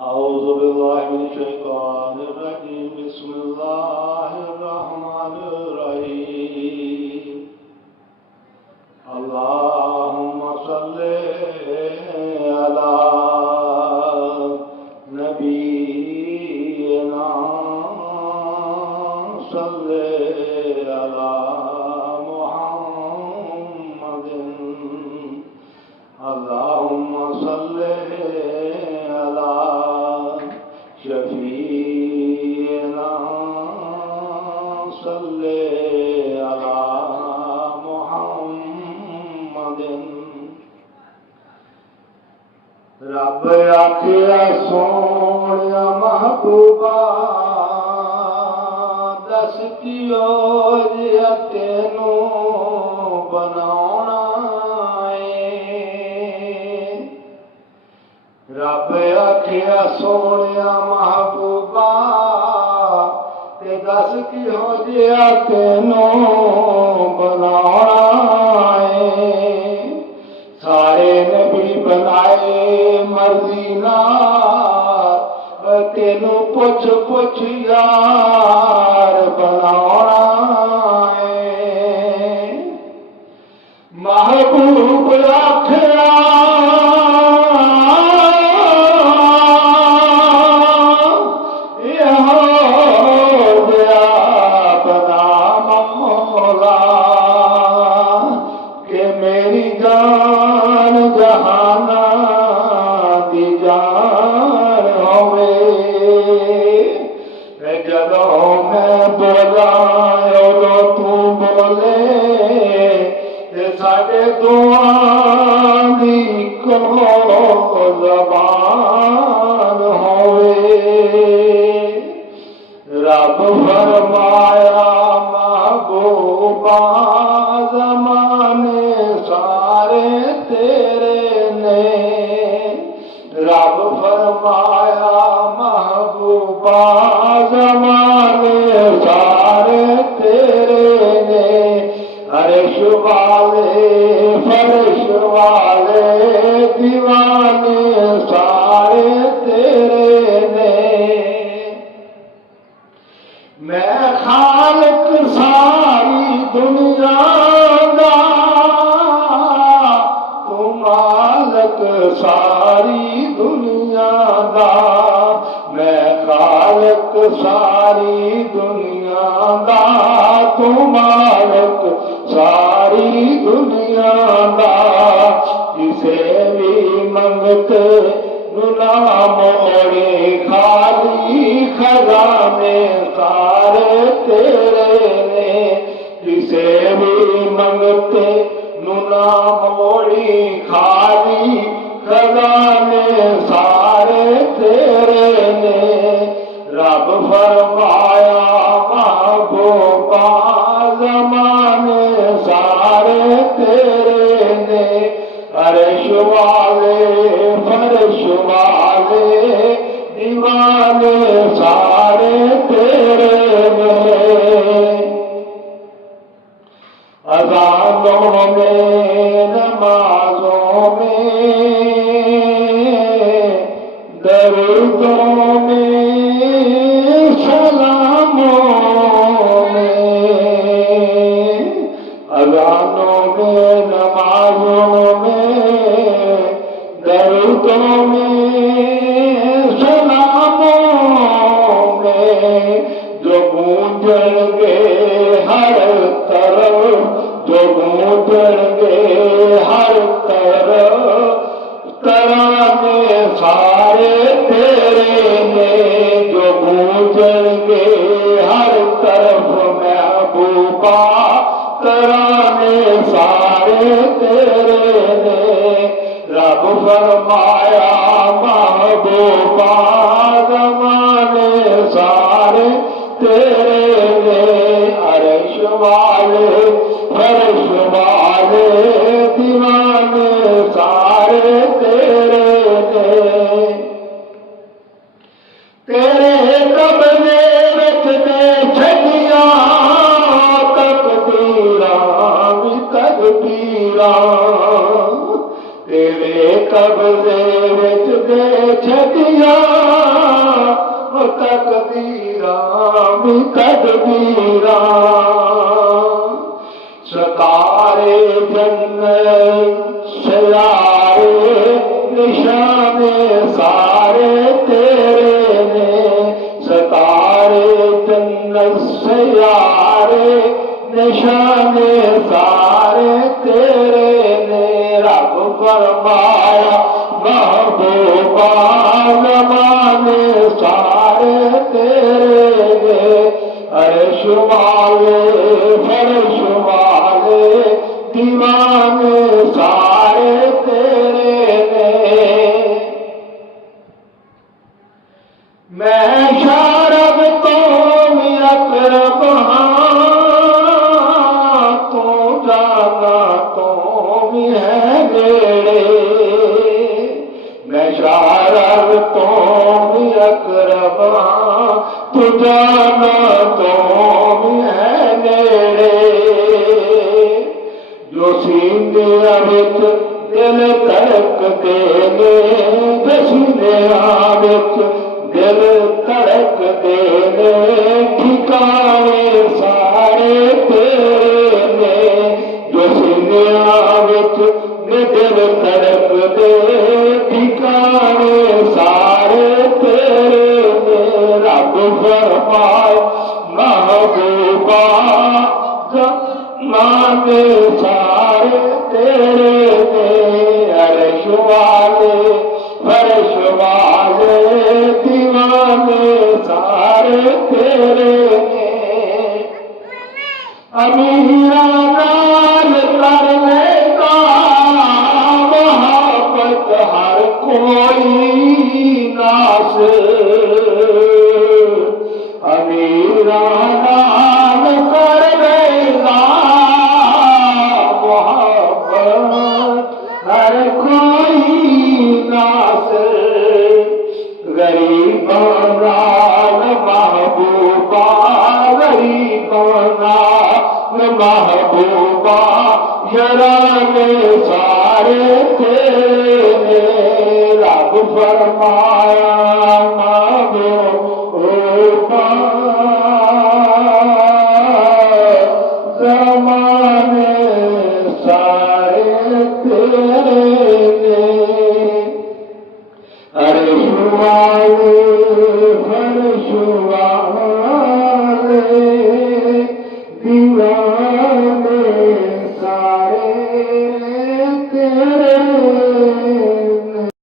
أعوذ بالله من الشيطان الرجيم بسم الله الرحمن الرحيم اللهم صل على نبينا صل على محمد اللهم صل على شفيعنا صل على محمد रब आखिया सोनिया महबूबा दस कियो जिया तेनू बनाउणा रब आखिया सोनिया महबूबा ते दस कियो जिया तेनू बनाउणा सारे नबी बनाए मर्जी नाल तेनू पुछ पुछ यार बनाउणा महबूब आखिया साढ़े दुआं दी को ज़बान होवे रब फरमाया महबूबा ज़माने सारे तेरे ने रब फरमाया महबूबा ज़माने सारे तेरे ने अर्श वाले फर्श वाले दीवाने सारे तेरे ने मैं खालिक सारी दुनिया दा तू मालिक सारी दुनिया दा मैं खालिक सारी दुनिया दा तू मालिक सारी दुनिया दा जिसे भी मंगते ना मोड़े खाली खजाने सारे तेरे ने जिसे भी मंगते ना मोड़ी खाली खजाने सारे तेरे ने रब फरमाया महबूबा ज़माने सारे तेरे ने अर्श वाले फर्श वाले दीवाने सारे तेरे ने अज़ानों में नमाज़ों में दरूदों में सलामों अज़ानों में नमाज़ों में दरूदों में सलामों में जो गूंजेंगे हर तरफ जो गूंजेंगे हर तरफ तराने सारे तेरे ने जो गूंजेंगे हर तरफ महबूबा तराने सारे तेरे ने रब फरमाया महबूबा ज़माने सारे तेरे ने अर्श वाले फर्श वाले दीवाने सारे तेरे ने तेरे कब्ज़े विच ने छड्डियां तकदीरां भी तकदीरां तेरे कब्ज़े विच छटिया तकदीरा भी तकदीरा सतारे जन्नत सयारे निशाने सारे तेरे ने सतारे जन्नत सयारे निशाने सारे तेरे ने रब फरमाया महबूबा ज़माने सारे तेरे ने अर्श वाले फर्श वाले दीवाने सारे तेरे ने मैं शारब तो अकरब तो जाना तो है मेरे मैं शारब तो अकरब तू जाना तो है मेरे जो सीने विच दिल तड़क देने सीने विच दिल तड़क देने ठिकाने सारे तेरे ने जो सीने विच दिल तड़क दे ठिकाने सारे तेरे ने रब फरमाए महबूबा ज़माने सारे तेरे ने अर्श वाले फर्श वाले दीवाने सारे तेरे ने अमीरा नाल करने का मोहब्बत हर कोई नास अमीरा नाल करने का मोहब्बत हर कोई नास गरीबाना महबूबा गरीबाना महबूबा यराने सारे तेरे रब फरमाया महबूबा ज़माने सारे तेरे अर्श वाले फर्श वाले